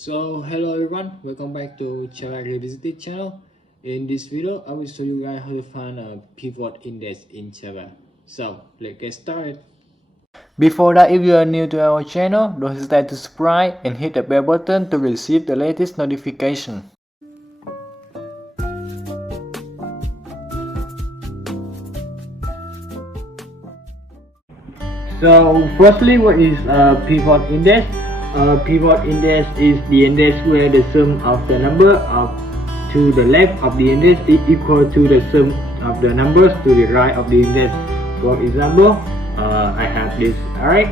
So hello everyone, welcome back to Java Revisited channel. In this video, I will show you guys how to find a pivot index in Java. So let's get started. Before that, if you are new to our channel, don't hesitate to subscribe and hit the bell button to receive the latest notification. So firstly, what is a pivot index? A pivot index is the index where the sum of the number to the left of the index is equal to the sum of the numbers to the right of the index. For example, I have this array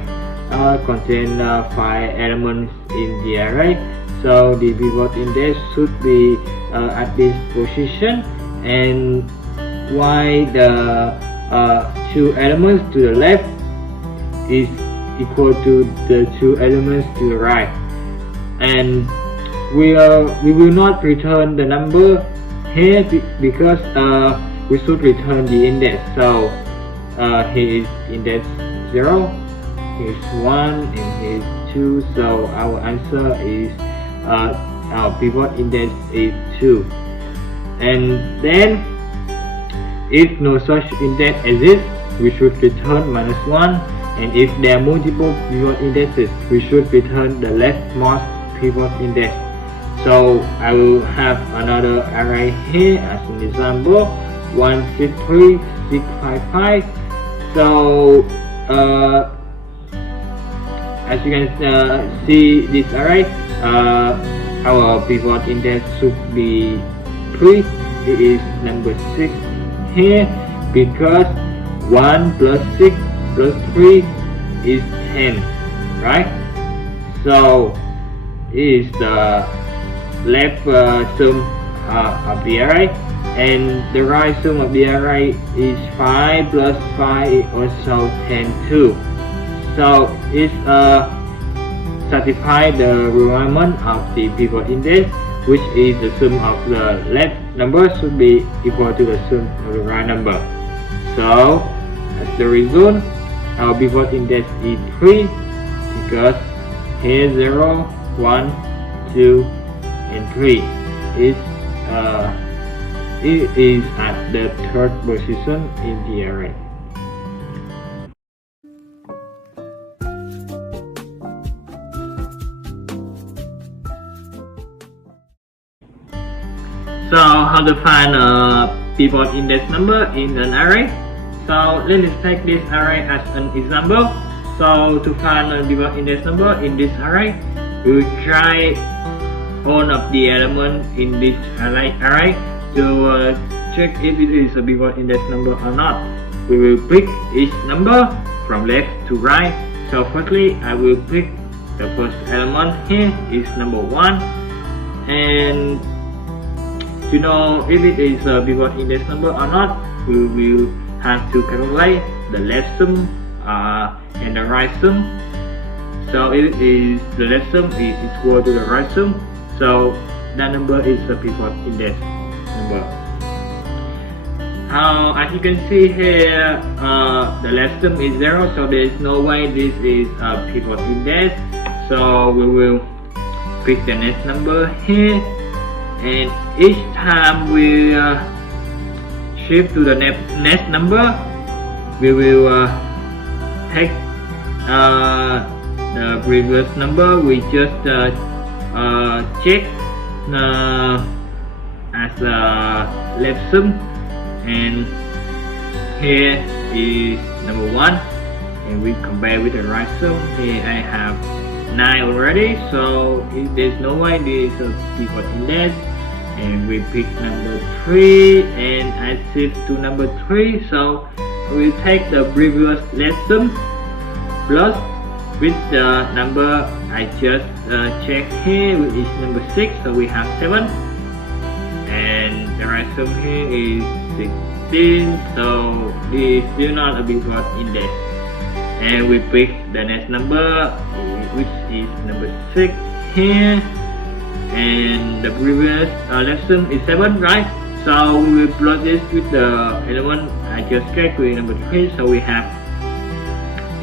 contain 5 elements in the array. So the pivot index should be at this position, and while the 2 elements to the left is equal to the 2 elements to the right, and we will not return the number here because we should return the index. So here is index 0, here is 1, and here is 2. So our answer is our pivot index is 2. And then if no such index exists, we should return -1. And if there are multiple pivot indexes, we should return the leftmost pivot index. So I will have another array here as an example, 1, 6, 3, 6, 5, 5. So as you can see this array, our pivot index should be 3. It is number 6 here because 1 plus 6 plus 3 is 10, right? So it is the left sum of the array, and the right sum of the array is 5 plus 5 is also 10 too. So it satisfies the requirement of the pivot index, which is the sum of the left number should be equal to the sum of the right number. So as the result, our pivot index is 3 because here 0, 1, 2, and 3 is it is at the third position in the array. So how to find a pivot index number in an array? So let us take this array as an example. So to find a pivot index number in this array, we will try all of the elements in this array to check if it is a pivot index number or not. We will pick each number from left to right. So firstly, I will pick the first element here is number 1, and to know if it is a pivot index number or not, we will have to calculate the left sum and the right sum. So if it is the left sum is equal to the right sum, so that number is a pivot index number. As you can see here, the left sum is 0, so there is no way this is a pivot index. So we will pick the next number here, and each time we shift to the next number, we will take the previous number. We just check as a left sum, and here is number 1, and we compare with the right sum. Here I have 9 already, so there's no way this is a pivot index. And we pick number 3, and I shift to number 3. So we take the previous left sum plus with the number I just checked here, which is number 6. So we have 7, and the right sum here is 16. So this is still not a pivot index. And we pick the next number, which is number 6 here. And the previous left sum is 7, right? So we will plot this with the element I just checked with number 3. So we have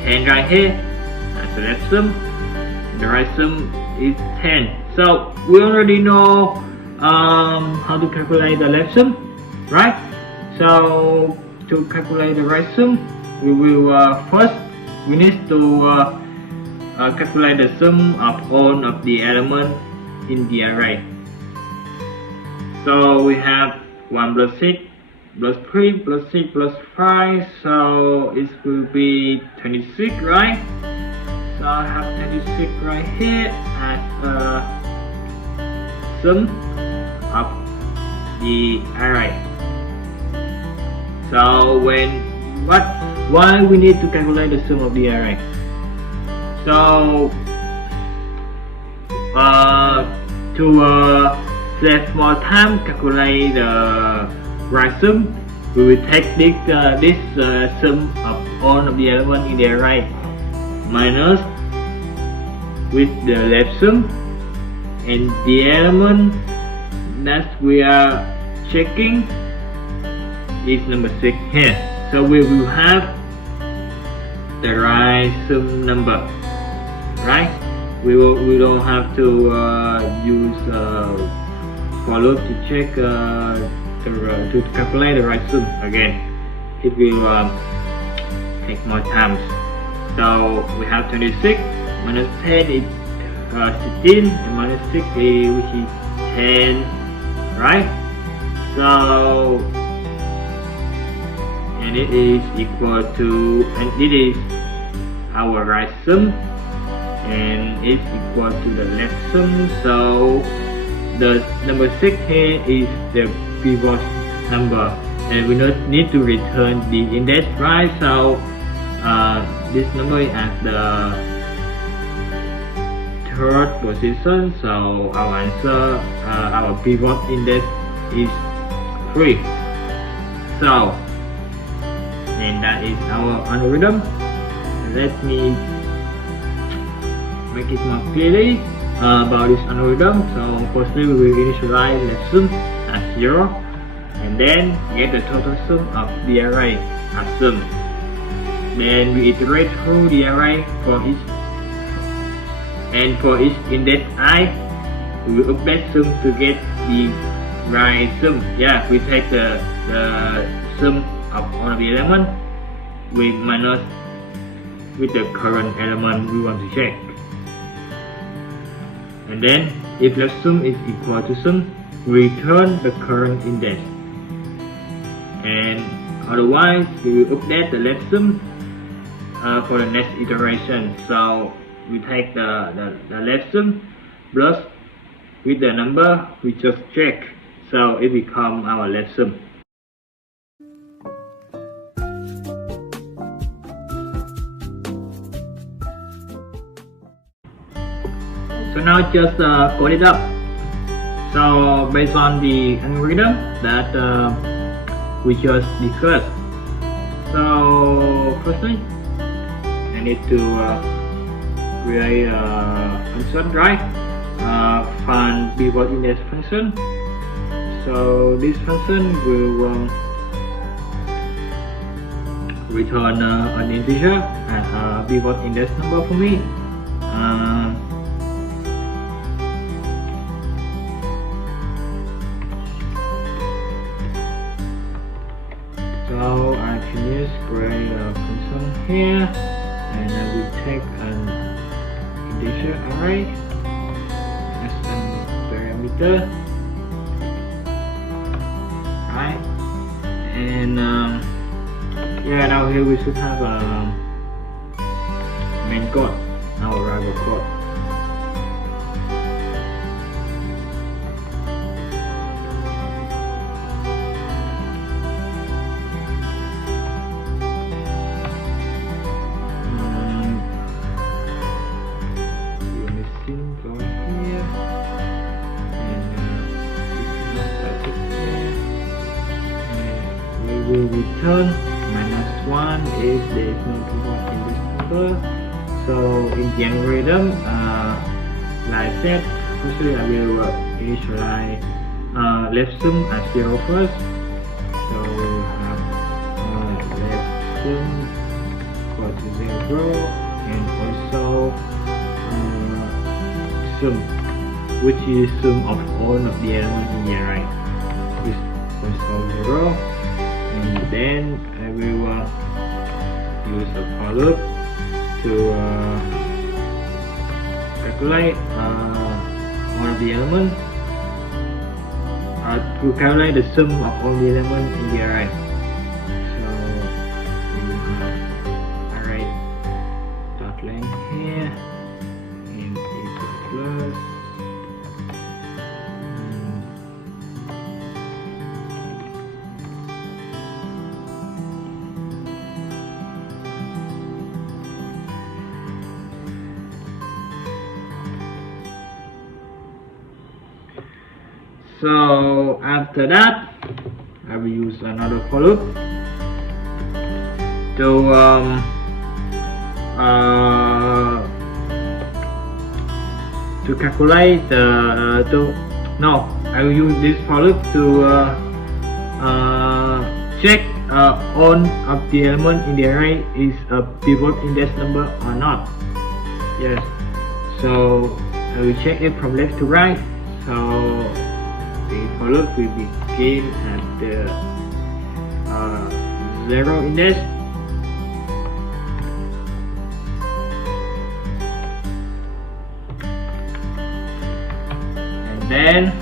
10 right here as the left sum. The right sum is 10. So we already know how to calculate the left sum, right? So to calculate the right sum, we will first we need to calculate the sum of all of the elements in the array. So we have 1 plus 6 plus 3 plus 6 plus 5, so it will be 26, right? So I have 26 right here as a sum of the array. So why we need to calculate the sum of the array? So to save more time calculate the right sum, we will take this sum of all of the elements in the array minus with the left sum, and the element that we are checking is number 6 here. So we will have the right sum number, right? We don't have to use for loop to check to calculate the right sum again. It will take more time. So we have 26 minus 10 is 16, and minus 6 is, which is 10, right? So and it is equal to, and it is our right sum, and it's equal to the left sum. So the number 6 here is the pivot number, and we need to return the index, right? So this number is at the third position, so our answer, our pivot index is 3. So and that is our algorithm. Let me make it more clearly about this algorithm. So firstly we will initialize leftsum as 0, and then get the total sum of the array as sum. Then we iterate through the array for each, and for each index I, we will update sum to get the right sum. Yeah, we take the sum of all of the elements with minus with the current element we want to check. And then if left sum is equal to sum, return the current index, and otherwise we will update the left sum for the next iteration. So we take the left sum plus with the number we just check, so it becomes our left sum. So now just code it up. So based on the algorithm that we just discussed. So firstly, I need to create a function, right? Find pivot index function. So this function will return an integer as a pivot index number for me. So I can use create a function here, and I will take an integer array as a parameter, right? And yeah, now here we should have a main code, our rival code. Will return -1 if there is no pivot in this number. So in the algorithm, like I said, firstly I will initialize leftsum as 0 first. So we will have leftsum equal to 0, and also sum which is sum of all of the elements in the array, is console 0, and then I will use a for loop to calculate all of the elements, to calculate the sum of all the elements in the array. So we have array dot length here, and equal plus So after that, I will use another for loop to calculate I will use this for loop to check all of the element in the array is a pivot index number or not. Yes, so I will check it from left to right. So the for loop will begin at the 0 index, and then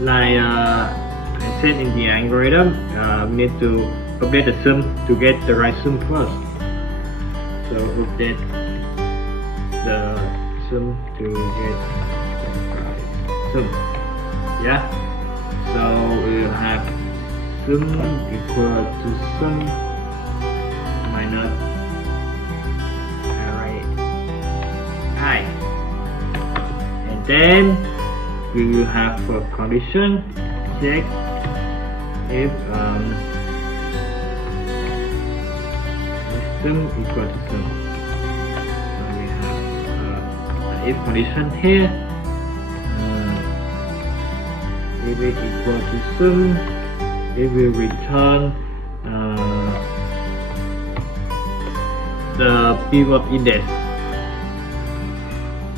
like I said in the algorithm, we need to update the sum to get the right sum first. So update the sum to get the right sum. Yeah. So we'll have sum equal to sum minus array I, and then we will have a condition check if sum equal to sum. So we have an if condition here. If it equal to sum, it will return the pivot index,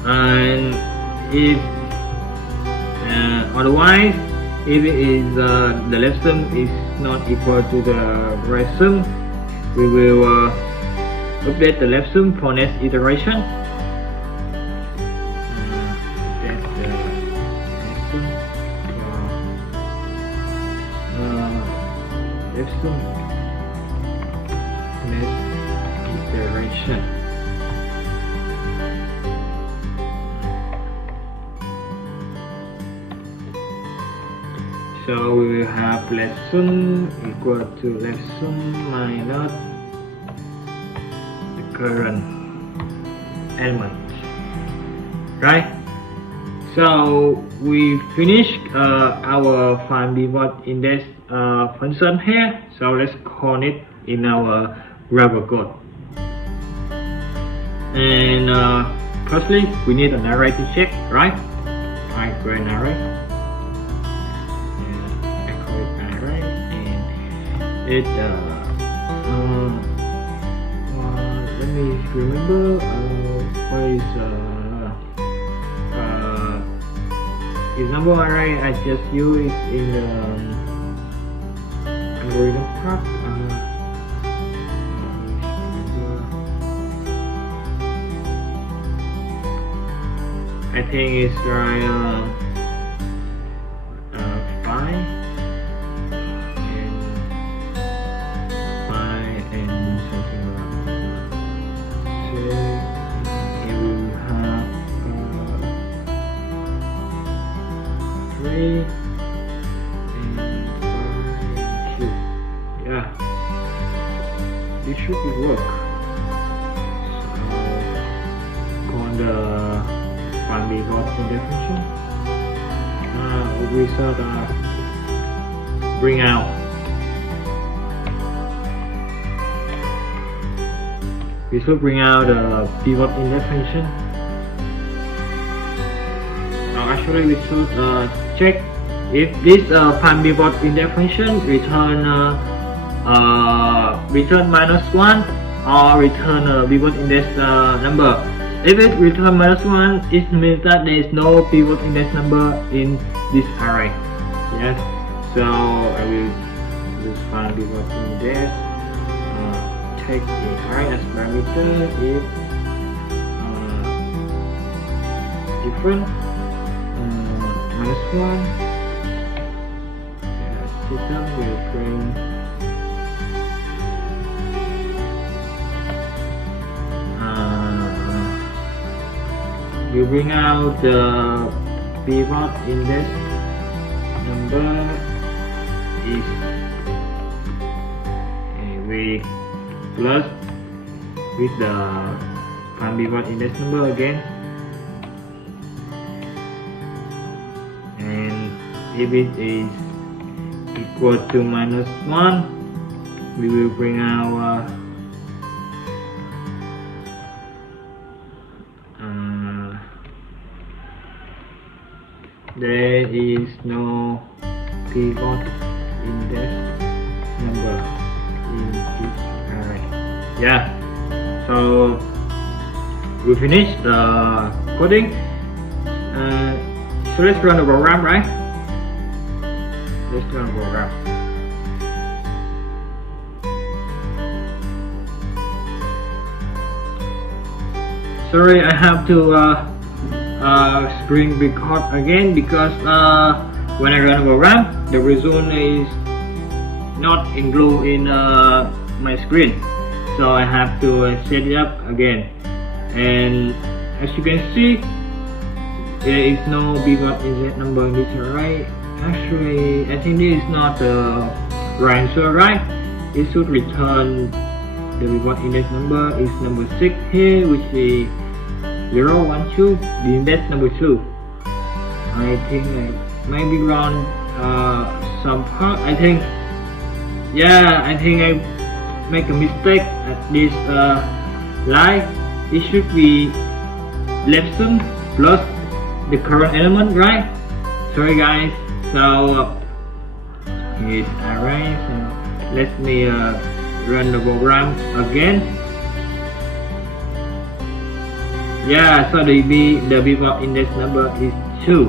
and if otherwise, if it is the left sum is not equal to the right sum, we will update the left sum for next iteration. Left sum next iteration. So we will have left sum equal to left sum minus the current element, right? So we finished our find pivot index function here. So let's call it in our Java code. And firstly, we need an array to check, right? I create an array. It let me remember what is example array I just used in the algorithm part. I think it's right 5 and something like that. So it will have 3 and 5 cube. Yeah, this should work. So on the find pivot index function, we sort of bring out. We should bring out the pivot index function. Actually, we should check if this find pivot index function return -1 or return a pivot index number. If it returns -1, it means that there is no pivot index number in this array. Yes, so I will just find pivot index. Take the array as parameter if different -1. System will bring out the pivot index number is we plus with the find pivot index number again, and if it is equal to -1, we will bring our there is no pivot index number in this array. Yeah, so we finished the coding. So let's run the program, right? Let's run the program. Sorry, I have to screen record again because when I run the program, the result is not included in my screen, so I have to set it up again. And as you can see, there is no pivot index number in this array. Actually, I think this is not the right answer, right? It should return the pivot index number is number 6 here, which is 0, 1, 2, the index number 2. I think I might be wrong some part. I think I make a mistake at this line. It should be leftsum plus the current element, right? Sorry guys. So it's array. So let me run the program again. Yeah, so the pivot index number is 2.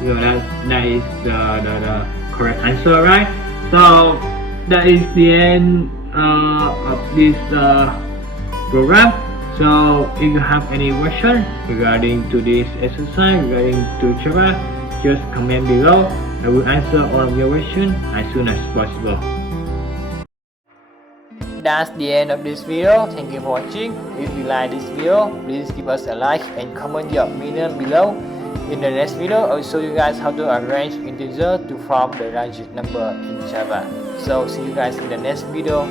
So that is the correct answer, right? So that is the end of this program. So if you have any question regarding to this exercise, regarding to Java, just comment below. I will answer all of your questions as soon as possible. That's the end of this video. Thank you for watching. If you like this video, please give us a like and comment your opinion below. In the next video, I'll show you guys how to arrange integer to form the largest number in Java. So see you guys in the next video.